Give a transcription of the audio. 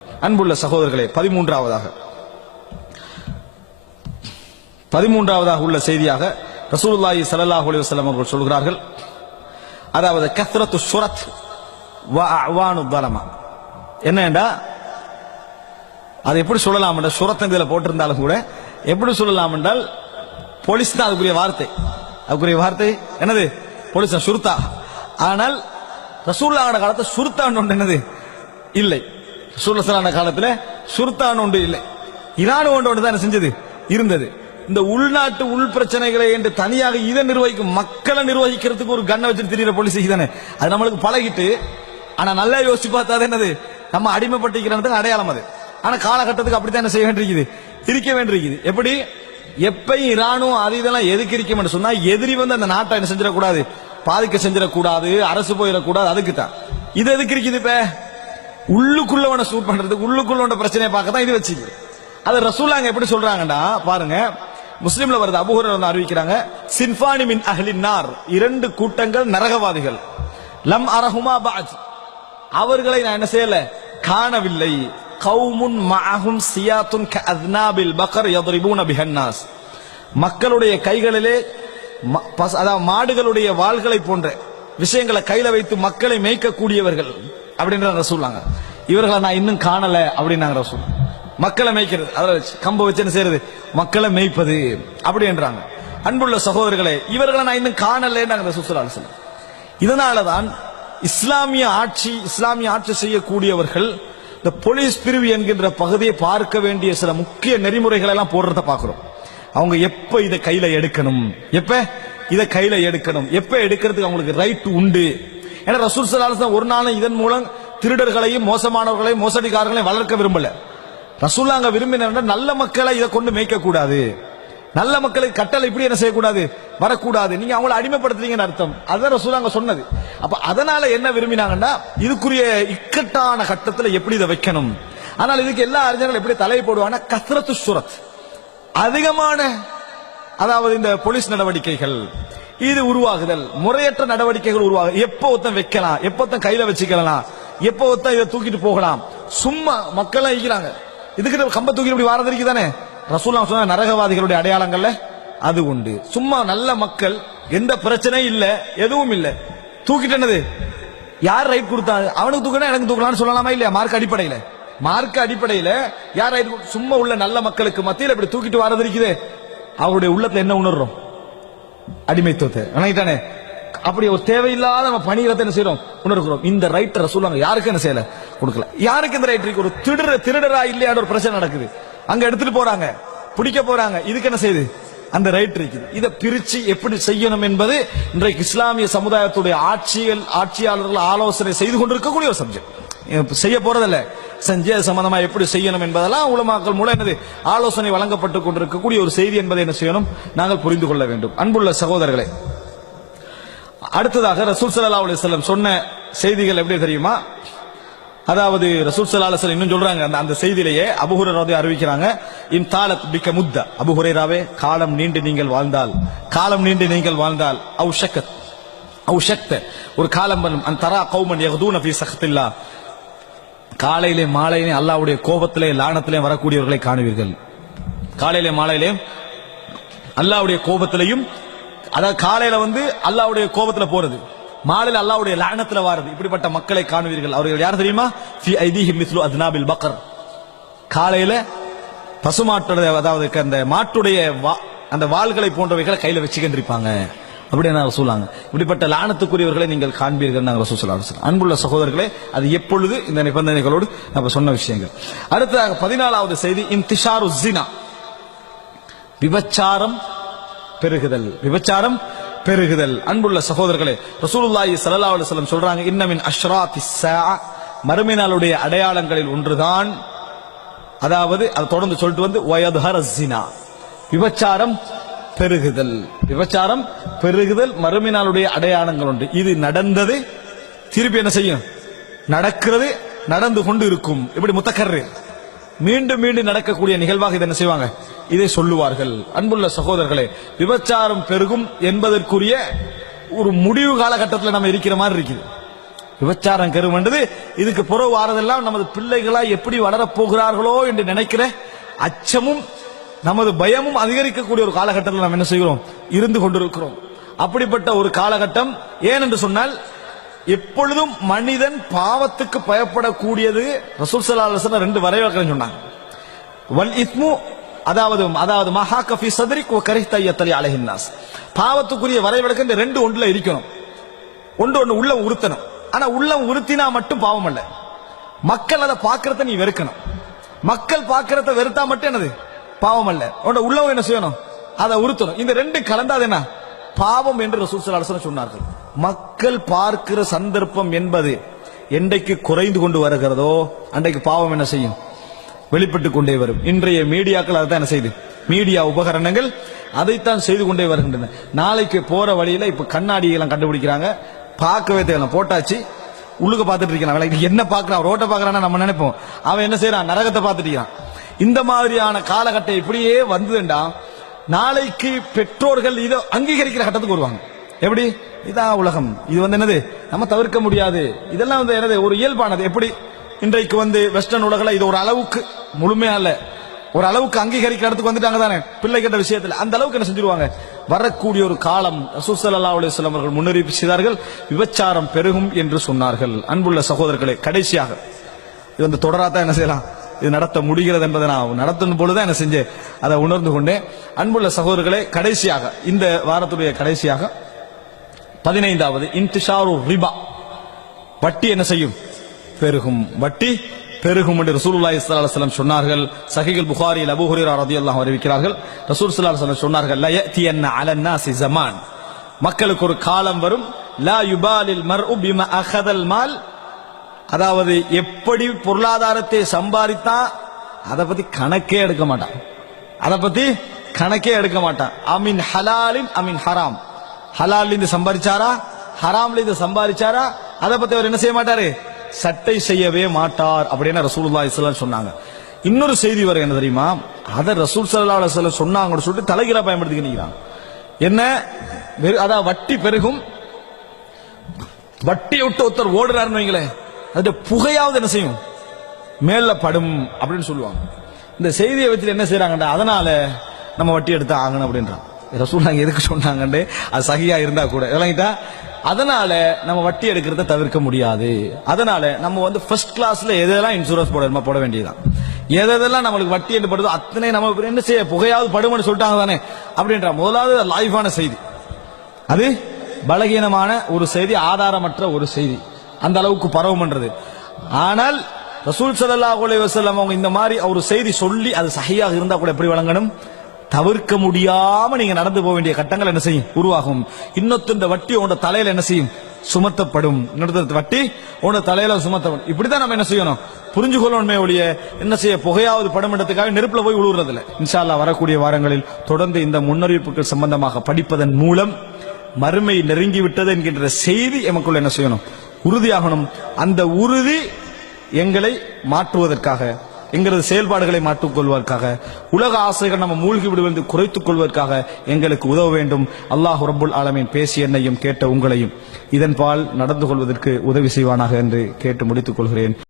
அன்புள்ள சகோதரர்களே பதிமூன்றாவதாக. பதிமூன்றாவதாக உள்ள செய்தியாக ரசூலுல்லாஹி ஸல்லல்லாஹு அலைஹி வஸல்லம் அவர்கள் சொல்கிறார்கள் அதாவது கத்ரத்து சுரத் வ தலமா. என்னண்டா அது எப்படி சொல்லலாம் என்றால் சுரத் இதில் போட்டிருந்தாலும் கூட எப்படி சொல்லலாம் என்றால் போலீஸ் தான் அதுக்குரிய வார்த்தை. அதுக்குரிய வார்த்தை என்னது? போலீஸ் சுருத்தா. ஆனால் ரசூல்லான காலத்தில் சுருத்தா ஒன்று என்னது? இல்லை. சூழசலான காலத்தில் சுருத்தான் ஒன்று இல்லை. ஈரான் ஒன்று ஒன்று தான் செஞ்சது? இருந்தது. இந்த உள்நாட்டு உள் பிரச்சனைகளை என்று தனியாக இதை நிர்வகிக்கும் மக்களை நிர்வகிக்கிறதுக்கு ஒரு கண்ணை வச்சுட்டு திரியிற போலீஸ் தானே? அது நம்மளுக்கு பழகிட்டு ஆனா நல்லா யோசிச்சு பார்த்தா என்னது? நம்ம அடிமைப்பட்டிருக்கிறதுக்கு அடையாளம் அது. ஆனா காலகட்டத்துக்கு அப்படித்தான் என்ன செய்ய வேண்டியிருக்குது? இருக்க வேண்டியிருக்குது. எப்படி? எப்பயும் இராணுவம் அது இதெல்லாம் எதுக்கு இருக்கும் சொன்னா எதிரி வந்து அந்த நாட்டை என்ன செஞ்சிடக்கூடாது? பாதிக்க செஞ்சிடக்கூடாது அரசு போயிடக்கூடாது அதுக்கு தான் இது எதுக்கு இருக்குது இப்ப? உள்ளுக்குள்ளவனை சூட் பண்றதுக்கு உள்ளுக்குள்ளவன பிரச்சனையை பார்க்க தான் இது வச்சுது அது ரசூலாங்க எப்படி சொல்றாங்கடா பாருங்க முஸ்லீம்ல வருது அபுஹுரர் வந்து அறிவிக்கிறாங்க சின்ஃபானி மின் அஹ்லின்னார் இரண்டு கூட்டங்கள் நரகவாதிகள். லம் அரஹுமா பாஜ் அவர்களை நான் என்ன செய்யல? காணவில்லை. கௌமுன் மஅஹும் சியாத்துன் கஅத்னாபில் பக்கர் யத்ரிபூன பிஹன்னாஸ். மக்களுடைய கைகளிலே அதாவது மாடுகளுடைய வாள்களை போன்ற விஷயங்களை கையில வைத்து மக்களை மேய்க்கக்கூடியவர்கள். அப்படின்ற ரசூலாங்க இவர்களை நான் இன்னும் காணல அப்படின்னாங்க ரசூல். மக்களை மேய்க்கிறது அதில் வச்சு கம்பை வச்சு என்ன செய்யறது? மக்களை மேய்ப்பது அப்படின்றாங்க அன்புள்ள சகோதரர்களே இவர்களை நான் இன்னும் காணலைன்னாங்க ரசூல் ஸல்லல்லாஹு அலைஹி வஸல்லம். இஸ்லாமிய ஆட்சி இஸ்லாமிய ஆட்சி செய்யக்கூடியவர்கள் இந்த போலீஸ் பிரிவு என்கின்ற பகுதியை பார்க்க வேண்டிய சில முக்கிய நெறிமுறைகளை எல்லாம் போடுறத பார்க்கிறோம். அவங்க எப்ப இதை கையில எடுக்கணும்? எப்ப? இதை கையில எடுக்கணும். எப்ப எடுக்கிறதுக்கு அவங்களுக்கு ரைட் உண்டு? ஏன்னா ரசூல் சலாஹம் ஒரு நாளும் இதன் மூலம் திருடர்களையும் மோசமானவர்களையும் மோசடிக்காரர்களையும் வளர்க்க விரும்பல. ரசூல்லாங்க விரும்பினா நல்ல மக்களை இதை கொண்டு மேய்க்க கூடாது நல்ல மக்களுக்கு கட்டளை இப்படி என்ன செய்யக்கூடாது? வரக்கூடாது. நீங்க அவங்கள அடிமைப்படுத்துறீங்கன்னு அர்த்தம். அதான் அங்க சொன்னது. அப்ப அதனால என்ன விரும்பினாங்கன்னா இதுக்குரிய இக்கட்டான கட்டத்துல எப்படி இதை வைக்கணும்? ஆனால் இதுக்கு எல்லா அறிஞர்களும் எப்படி தலை போடுவாங்கன்னா கசரத்து சுரத். அதிகமான அதாவது இந்த போலீஸ் நடவடிக்கைகள். இது உருவாகுதல். முறையற்ற நடவடிக்கைகள் உருவாகு. எப்போ ஒருத்தன் வைக்கலாம்? எப்போ ஒருத்தன் கையில வச்சுக்கலாம்? எப்போ ஒருத்தன் இதை தூக்கிட்டு போகலாம்? சும்மா மக்கள் ஈக்கிறாங்க இதுக்கு கம்ப தூக்கி இப்படி வாரதற்கு தானே ரசூல்லா சொன்ன நரகவாதிகளுடைய அடையாளங்கள்ல அது உண்டு. சும்மா நல்ல மக்கள் எந்த பிரச்சனையும் இல்ல எதுவும் இல்ல. தூக்கிட்டு என்னது? யார் ரைட் கொடுத்தா? அவனுக்கு தூக்கினா எனக்கு தூக்கலாம்னு சொல்லலாமா இல்லையா? மார்க் அடிப்படையில. மார்க் அடிப்படையில யார் ரைட் சும்மா உள்ள நல்ல மக்களுக்கு மத்தியில் இப்படி தூக்கிட்டு வரது இருக்குது. அவருடைய உள்ளத்துல என்ன உணர்றோம்? அடிமைத்துவத்தை தானே அப்படி ஒரு தேவையில்லாத நம்ம பணிகளை என்ன செய்யறோம் உணர்கிறோம். இந்த ரைட்டரை சொல்லுவாங்க யாருக்கு என்ன செய்யல? கொடுக்கல. யாருக்கு இந்த ரைட் ஒரு திருடர திருடரா இல்லையான ஒரு பிரச்சனை நடக்குது. அங்க எடுத்துட்டு போறாங்க. பிடிக்க போறாங்க. இதுக்கு என்ன செய்யுது? அந்த ரைட் இருக்குது. இதை பிரிச்சு எப்படி செய்யணும் என்பது இன்றைக்கு இஸ்லாமிய சமுதாயத்துடைய ஆட்சியல் ஆட்சியாளர்கள் ஆலோசனை செய்து கொண்டிருக்கக்கூடிய ஒரு சப்ஜெக்ட் செய்ய போறதில்ல. செஞ்சு சம்பந்தமா எப்படி செய்யணும் என்பதெல்லாம் உலமாக்கள் மூலம் என்னது ஆலோசனை வழங்கப்பட்டுக் கொண்டிருக்கக்கூடிய ஒரு செய்தி என்பதை என்ன செய்யணும்? நாங்கள் புரிந்து கொள்ள வேண்டும். அன்புள்ள சகோதரர்களே அடுத்ததாக ரசூல் ஸல்லல்லாஹு அலைஹி சொன்ன செய்திகள் எப்படி தெரியுமா? அதாவது ரசூல் ஸல்லல்லாஹு அலைஹி இன்னும் சொல்றாங்க அந்த அந்த செய்தியிலேயே அபூ அறிவிக்கிறாங்க இன் தாலத் பிக்க முத்த. அபுஹுரேராவே காலம் நீண்டு நீங்கள் வாழ்ந்தால். காலம் நீண்டு நீங்கள் வாழ்ந்தால். அவுஷக்கத் அவுஷக்த ஒரு காலம் வரும். தரா கௌமன் யஹ்தூன அபி சக்தில்லா காலையிலே மாலையிலே அல்லாவுடைய கோபத்திலே லானத்திலே வரக்கூடியவர்களை காணுவீர்கள். காலையிலே மாலையிலே அல்லாஹ்வுடைய கோபத்திலையும் அதாவது காலையில வந்து அல்லாவுடைய கோபத்துல போறது. மாலையில் அல்லாவுடைய லானத்துல வாரது. இப்படிப்பட்ட மக்களை காணுவீர்கள். அவர்கள் யார் தெரியுமா? அத்னாபில் பக்கர் காலையில பசுமாட்டோட அதாவது அந்த மாட்டுடைய வா- அந்த வாள்களை போன்றவைகளை கையில வச்சுக்கிட்டு இருப்பாங்க. அப்படி என்ன சொல்லாங்க. இப்படிப்பட்ட லானத்துக்குரியவர்களை நீங்கள் காண்பீர்கள் நாங்கள் ரசூல் ஸல்லல்லாஹு அன்புள்ள சகோதரர்களே அது எப்பொழுது இந்த நிபந்தனைகளோடு நம்ம சொன்ன விஷயங்கள். அடுத்ததாக பதினாலாவது செய்தி இம்திஷாரு ஜினா விபச்சாரம் பெருகுதல் விபச்சாரம் பெருகுதல். அன்புள்ள சகோதரர்களே ரசூலுல்லாஹி ஸல்லல்லாஹு அலைஹி வஸல்லம் சொல்றாங்க இன்னமின் அஷ்ராத்தி ஸாஅ. மறுமைநாளுடைய அடையாளங்களில் ஒன்றுதான். அதாவது அதை தொடர்ந்து சொல்லிட்டு வந்து வயதுஹர ஜினா விபச்சாரம் பெருகுதல். விபச்சாரம் பெருகுதல் மறுமையினாலுடைய அடையாளங்கள் உண்டு. இது நடந்தது திருப்பி என்ன செய்யும்? நடக்கிறது நடந்து கொண்டு இருக்கும் இப்படி முத்தக்கர்ரு. மீண்டும் மீண்டும் நடக்கக்கூடிய நிகழ்வாக இதை என்ன செய்வாங்க? இதை சொல்லுவார்கள். அன்புள்ள சகோதரர்களே விபச்சாரம் பெருகும் என்பதற்குரிய ஒரு முடிவு காலகட்டத்தில் நம்ம இருக்கிற மாதிரி இருக்குது. விபச்சாரம் கருமன்றது இதுக்கு புறவு வாரதெல்லாம் நமது பிள்ளைகளா எப்படி வளரப் போகிறார்களோ என்று நினைக்கிற அச்சமும் நமது பயமும் அதிகரிக்கக்கூடிய ஒரு காலகட்டத்தில் நாம் என்ன செய்கிறோம்? இருந்து கொண்டிருக்கிறோம். அப்படிப்பட்ட ஒரு காலகட்டம் ஏன் என்று சொன்னால் எப்பொழுதும் மனிதன் பாவத்துக்கு பயப்படக்கூடியது ரசூல் ஸல்லல்லாஹு ரெண்டு வரைவிலக்கணம் சொன்னாங்க. வல் இஸ்மு அதாவது அதாவது மஹா கஃபி சதரிக் ஓ கரிஹ்த யத்தலி பாவத்துக்குரிய வரைவிலக்கம் இந்த ரெண்டு ஒன்றுல இருக்கணும். ஒன்று ஒன்று உள்ள உறுத்தணும். ஆனா உள்ளம் உறுத்தினா மட்டும் பாவம் அல்ல. மக்கள் அதை பார்க்கறத நீ வெறுக்கணும். மக்கள் பார்க்கறத வெறுத்தா மட்டும் என்னது? பாவம் அல்ல உன்னோட உள்ளவங்க என்ன செய்யணும்? அதை உறுத்தணும். இந்த ரெண்டு கலந்தாது என்ன? பாவம் என்று ரசூல் ஸல்லல்லாஹு சொன்னார்கள். மக்கள் பார்க்கிற சந்தர்ப்பம் என்பது என்றைக்கு குறைந்து கொண்டு வருகிறதோ அன்றைக்கு பாவம் என்ன செய்யும்? வெளிப்பட்டு கொண்டே வரும். இன்றைய மீடியாக்கள் அதைத்தான் என்ன செய்யுது மீடியா உபகரணங்கள் அதைத்தான் செய்து கொண்டே வருகின்றன. நாளைக்கு போற வழியில இப்ப கண்ணாடியெல்லாம் கண்டுபிடிக்கிறாங்க. பார்க்கவே தேவையில்ல. போட்டாச்சு. உள்ளுக்க பார்த்துட்டு இருக்கலாம். என்ன பார்க்கறான்? ரோட்டை பார்க்கறான்னு நம்ம நினைப்போம். அவன் என்ன செய்யறான்? நரகத்தை பார்த்துட்டு இருக்கான் இந்த மாதிரியான காலகட்டம் இப்படியே வந்ததுண்டா நாளைக்கு பெற்றோர்கள் இதை அங்கீகரிக்கிற கட்டத்துக்கு வருவாங்க. எப்படி? இதான் உலகம். இது வந்து என்னது? நம்ம தவிர்க்க முடியாது. இதெல்லாம் வந்து என்னது? ஒரு இயல்பானது. எப்படி? இன்றைக்கு வந்து வெஸ்டர்ன் உலகில் இது ஒரு அளவுக்கு முழுமையா இல்ல. ஒரு அளவுக்கு அங்கீகரிக்கிற இடத்துக்கு வந்துட்டாங்க தானே பிள்ளை கேட்ட விஷயத்துல. அந்த அளவுக்கு என்ன செஞ்சிருவாங்க? வரக்கூடிய ஒரு காலம் ரசூல் ஸல்லல்லாஹு அவர்கள் முன்னறிவிப்பு செய்தார்கள். விபச்சாரம் பெருகும் என்று சொன்னார்கள். அன்புள்ள சகோதரர்களே கடைசியாக. இது வந்து தொடராதான் என்ன செய்யலாம்? இது நடத்த முடிகிறது என்பதை நான் நடத்தும் பொழுதுதான் என்ன செஞ்சேன் அதை உணர்ந்து கொண்டேன். அன்புள்ள சகோதரர்களே கடைசியாக இந்த வாரத்துடைய கடைசியாக பதினைந்தாவது இன்திஷாரு ரிபா. வட்டி என்ன செய்யும்? பெருகும். வட்டி பெருகும் என்று ரசூலுல்லாஹி ஸல்லல்லாஹு அலைஹி சொன்னார்கள். சஹீஹுல் புகாரியில் அபூ ஹுரைரா ரலியல்லாஹு அறிவிக்கிறார்கள். ரசூல் ஸல்லல்லாஹு அலைஹி சொன்னார்கள் லா யத்தியன்ன அலன் நாஸி ஜமான். மக்களுக்கு ஒரு காலம் வரும். லா யுபாலில் மர்உ பிமா அகதல் மால் அதாவது எப்படி பொருளாதாரத்தை சம்பாதித்தா அதை பத்தி கணக்கே எடுக்க மாட்டான். அதை பத்தி கணக்கே எடுக்க மாட்டான். அமீன் ஹலாலின் அமீன் ஹராம். ஹலால் இருந்து சம்பாதிச்சாரா? ஹராம்ல இருந்து சம்பாதிச்சாரா? அதை பத்தி அவர் என்ன செய்ய மாட்டாரு? சட்டை செய்யவே மாட்டார் அப்படின்னு ரசூலுல்லாஹி இஸ்லாம் சொன்னாங்க. இன்னொரு செய்தி வர என்ன தெரியுமா? அதை ரசூல் சல்லா அலைஹி சொன்னாங்கன்னு சொல்லிட்டு தலைகீழா பயன்படுத்திக்கிறாங்க என்ன? வெறு- அதாவது வட்டி பெருகும். வட்டி விட்டு ஒருத்தர் ஓடுறாருன்னு வைங்களேன். அது புகையாவது என்ன செய்யும்? மேல படும் அப்படின்னு சொல்லுவாங்க. இந்த செய்தியை வச்சு என்ன செய்யறாங்கடா அதனால நம்ம வட்டி எடுத்து ஆகணும் அப்படின்றான். ரசூல்லாங்க எதுக்கு சொன்னாங்கன்னு அது சகியா இருந்தா கூட. விளங்கிட்டா? அதனால நம்ம வட்டி எடுக்கிறத தவிர்க்க முடியாது. அதனால நம்ம வந்து ஃபர்ஸ்ட் கிளாஸ்ல எதெல்லாம் இன்சூரன்ஸ் போடணுமா போட வேண்டியதுதான். எதெல்லாம் நம்மளுக்கு வட்டி என்று படுதோ அத்தனை நம்ம என்ன செய்ய புகையாவது படும்னு சொல்லிட்டாங்க தானே? அப்படின்ற முதலாவது லைஃபான செய்தி. அது பலகீனமான ஒரு செய்தி ஆதாரமற்ற ஒரு செய்தி. அந்த அளவுக்கு பரவும் பண்றது ஆனால் ரசூல் சல்லா அலி வஸல்லம் அவங்க இந்த மாதிரி ஒரு செய்தி சொல்லி அது சஹியாக இருந்தா கூட எப்படி வழங்கணும் தவிர்க்க முடியாம நீங்க நடந்து போக வேண்டிய கட்டங்கள் என்ன செய்யும்? உருவாகும். இன்னொத்த இந்த வட்டி உன்னோட தலையில என்ன செய்யும்? சுமத்தப்படும். இன்னொருத்த வட்டி உன்னோட தலையில சுமத்தப்படும். இப்படிதான் நம்ம என்ன செய்யணும்? புரிஞ்சு கொள்ளணுமே ஒழிய என்ன செய்ய புகையாவது படமெடுத்துக்காக நெருப்புல போய் விழுவுறதில்ல இன்ஷால்லா வரக்கூடிய வாரங்களில் தொடர்ந்து இந்த முன்னறிவிப்புகள் சம்பந்தமாக படிப்பதன் மூலம் மறுமை நெருங்கி விட்டது என்கின்ற செய்தி எமக்குள்ள என்ன செய்யணும்? உறுதியாகணும். அந்த உறுதி எங்களை மாற்றுவதற்காக எங்களது செயல்பாடுகளை மாற்றிக் கொள்வதற்காக உலக ஆசைகள் நம்ம மூழ்கி விடுவது குறைத்துக் கொள்வதற்காக எங்களுக்கு உதவ வேண்டும். அல்லாஹ் ரபுல் ஆலமின் பேசிய என்னையும் கேட்ட உங்களையும். இதன்பால் நடந்து கொள்வதற்கு உதவி செய்வானாக என்று கேட்டு முடித்துக் கொள்கிறேன்.